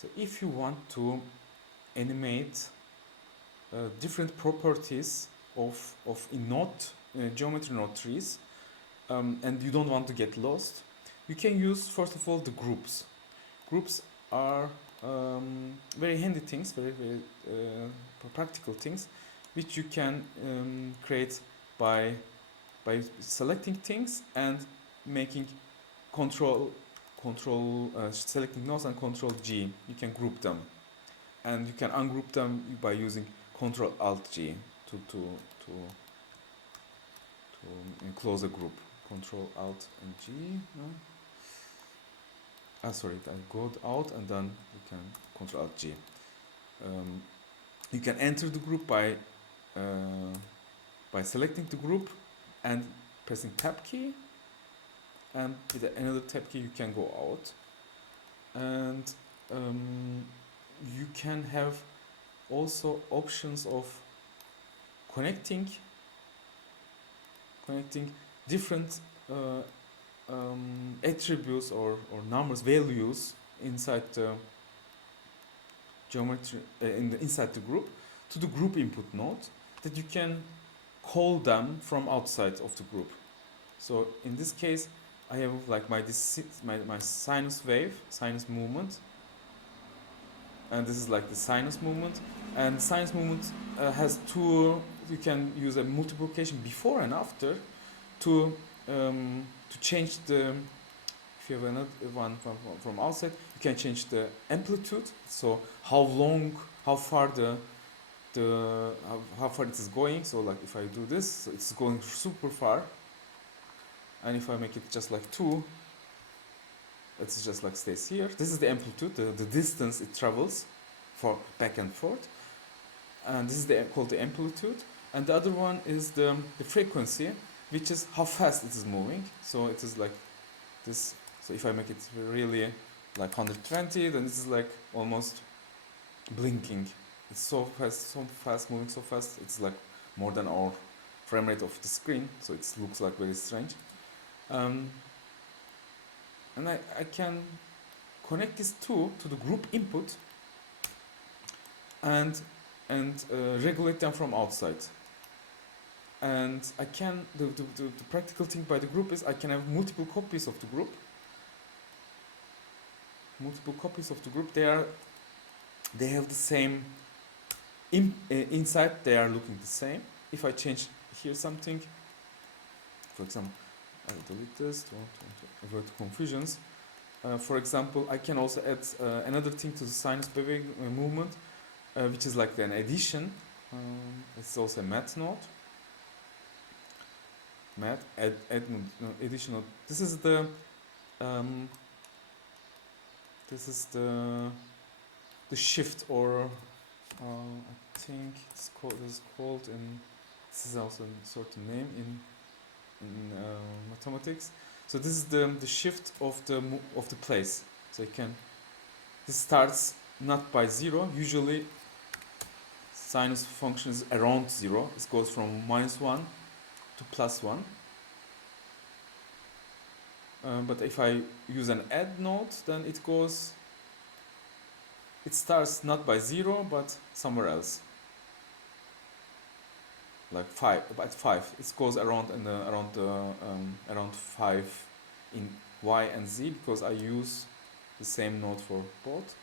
So if you want to animate different properties of in node geometry node trees, and you don't want to get lost, you can use first of all the groups. Groups are very handy things, very practical things, which you can create by selecting things and making selecting nodes and control G. You can group them, and you can ungroup them by using control alt G to close a group. Control alt and G. No? Sorry, I go out and then you can control alt G. You can enter the group by selecting the group and pressing tab key, and with another tab key you can go out, and you can have also options of connecting different attributes or numbers, values inside the geometry inside the group to the group input node, that you can call them from outside of the group. So in this case, I have like my sinus wave, sinus movement, and this is like the sinus movement. And sinus movement has two. You can use a multiplication before and after to change the. If you have another one from outside, you can change the amplitude. So how far how far it is going. So like if I do this, so it's going super far. And if I make it just like 2, it's just like stays here. This is the amplitude, the distance it travels for back and forth. And this is called the amplitude. And the other one is the frequency, which is how fast it is moving. So it is like this. So if I make it really like 120, then this is like almost blinking. It's so fast, moving so fast. It's like more than our frame rate of the screen. So it looks like very strange. And I can connect these two to the group input and regulate them from outside. And I can the practical thing by the group is I can have multiple copies of the group. They have the same inside. They are looking the same. If I change here something, for example, I'll delete this to avoid confusions. For example, I can also add another thing to the sinus wave movement, which is like an addition. It's also a math node. Addition node. This is the shift, or I think it's called in. This is also a certain name in mathematics. So this is the shift of the place. So this starts not by 0. Usually sinus function is around 0. It goes from -1 to +1. But if I use an add node, then it starts not by 0 but somewhere else. Like 5, at 5, it goes around around 5 in Y and Z, because I use the same node for both.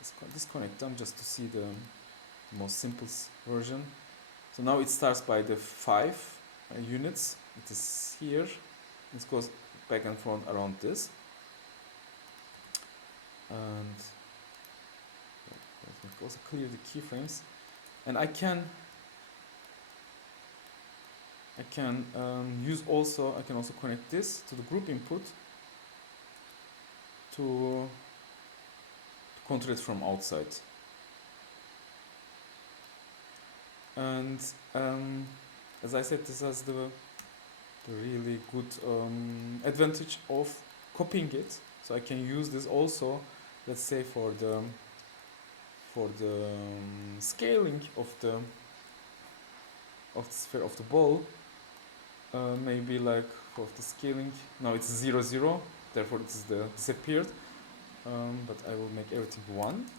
Let's disconnect them just to see the most simplest version. So now it starts by the 5 units. It is here. It goes back and forth around this. And let me also clear the keyframes. And I can also connect this to the group input to control it from outside. And as I said, this has the really good advantage of copying it. So I can use this also, let's say, for the scaling of the sphere of the ball. Maybe like for the scaling, now it's 0, 0, therefore it is disappeared. but I will make everything 1.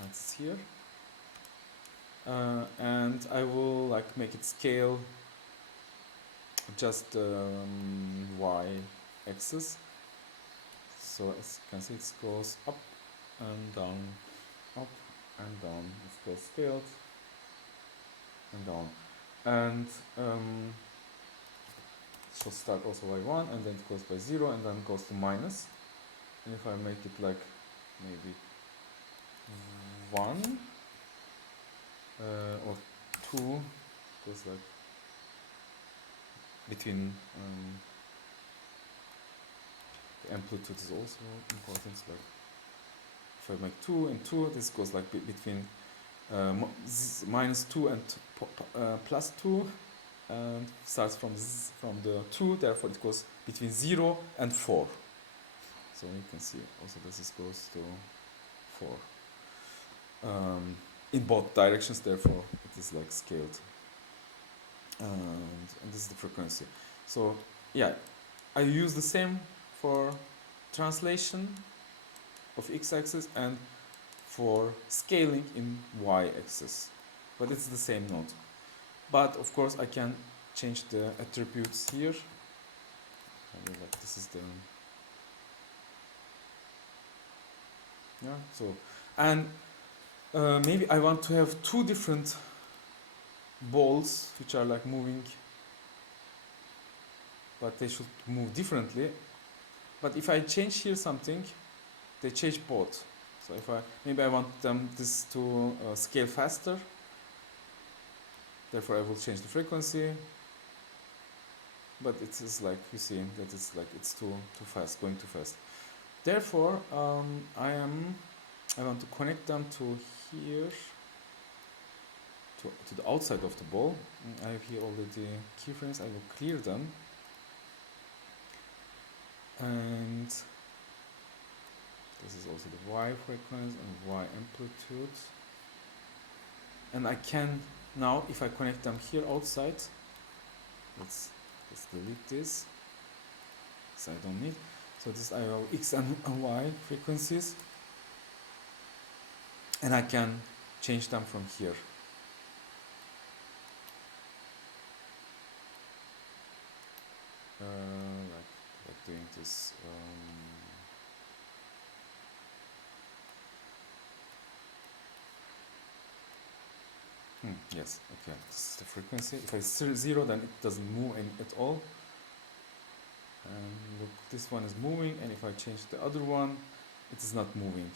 That's here. And I will like make it scale just y axis. So as you can see, it goes up and down, up and down. It goes scaled and down, and it should start also by 1, and then it goes by 0, and then goes to minus. And if I make it like maybe 1 or 2, goes like between the amplitude is also important. Like if I make 2 and 2, this goes like between -2 and +2, and starts from the 2. Therefore, it goes between 0 and 4. So you can see also this goes to 4 in both directions. Therefore, it is like scaled, and this is the frequency. So yeah, I use the same for translation of x-axis and for scaling in y-axis, but it's the same node. But of course, I can change the attributes here. Like this is the so, and maybe I want to have 2 different balls which are like moving, but they should move differently. But if I change here something, they change both. So if maybe I want this to scale faster, therefore I will change the frequency. But it is like, you see that it's like it's too fast, going too fast. Therefore, I want to connect them to here, to the outside of the ball. I have here already keyframes. I will clear them, and this is also the y frequency and y amplitude. And I can now, if I connect them here outside, let's delete this, so I don't need. So this I have x and y frequencies, and I can change them from here. Like doing this. Yes, okay, this is the frequency. If I set 0, then it doesn't move at all. And look, this one is moving, and if I change the other one, it is not moving.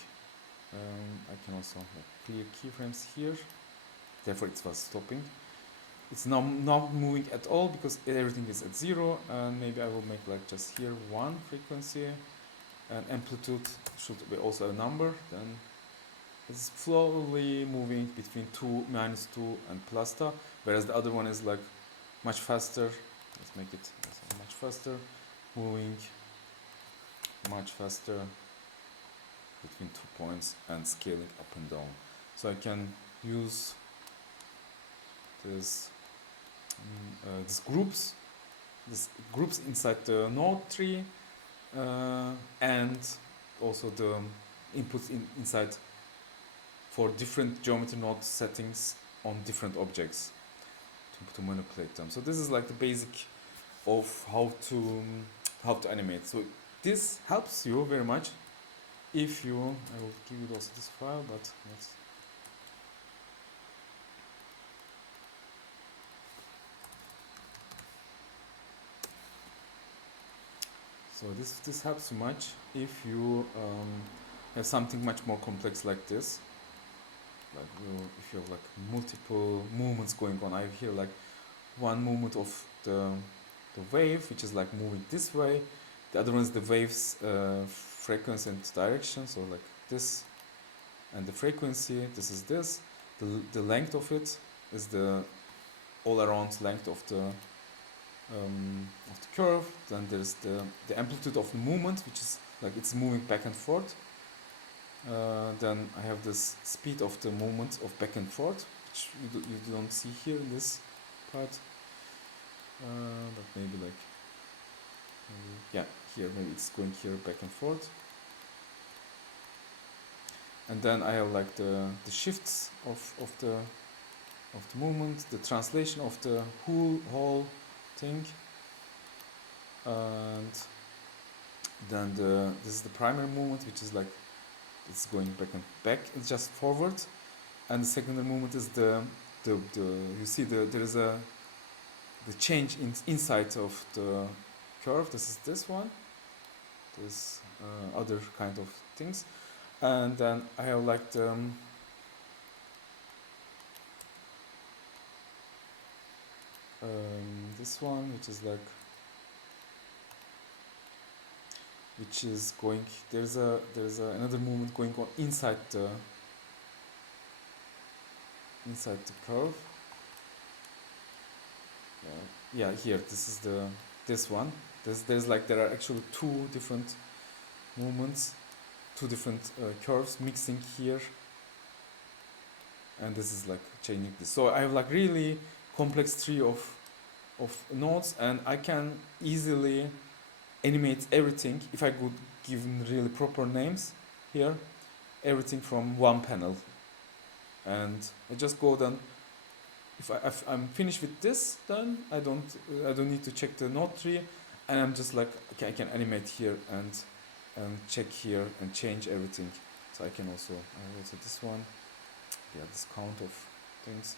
I can also clear keyframes here, therefore it was stopping. It's now not moving at all because everything is at 0, and maybe I will make like just here 1 frequency, and amplitude should be also a number. Then it's slowly moving between -2 and +2, whereas the other one is like much faster. Let's make it much faster, moving much faster between 2 points and scaling up and down. So I can use this groups inside the node tree, and also the inputs inside for different geometry node settings on different objects to manipulate them. So this is like the basic of how to animate. So this helps you very much if you, I will give you also this file, but let's, so this helps you much if you have something much more complex like this. Like if you have like multiple movements going on. I have here like one movement of the wave, which is like moving this way. The other one is the wave's frequency and direction. So like this, and the frequency. This is this. The length of it is the all around length of the curve. Then there's the amplitude of the movement, which is like it's moving back and forth. Then I have this speed of the movement of back and forth, which you don't see here in this part, but maybe like, yeah. here, maybe it's going here back and forth. And then I have like the shifts of the movement, the translation of the whole thing, and then this is the primary movement, which is like it's going back and back. It's just forward, and the secondary movement is the you see there is the change inside of the curve. This is this one. There's other kind of things, and then I have like the this one, which is like going. There's another movement going on inside the curve. Yeah, here this is this one. There's like there are actually two different movements, two different curves mixing here, and this is like changing this. So I have like really complex tree of nodes, and I can easily animate everything if I could give them really proper names here. Everything from one panel, and I just go then. If I'm finished with this, then I don't need to check the node tree, and I'm just like, okay, I can animate here and check here and change everything. So I can also this one, yeah, this count of things.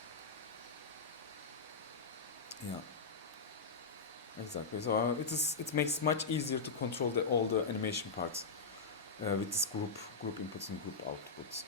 Yeah, exactly. So it makes much easier to control all the animation parts with this group inputs and group outputs.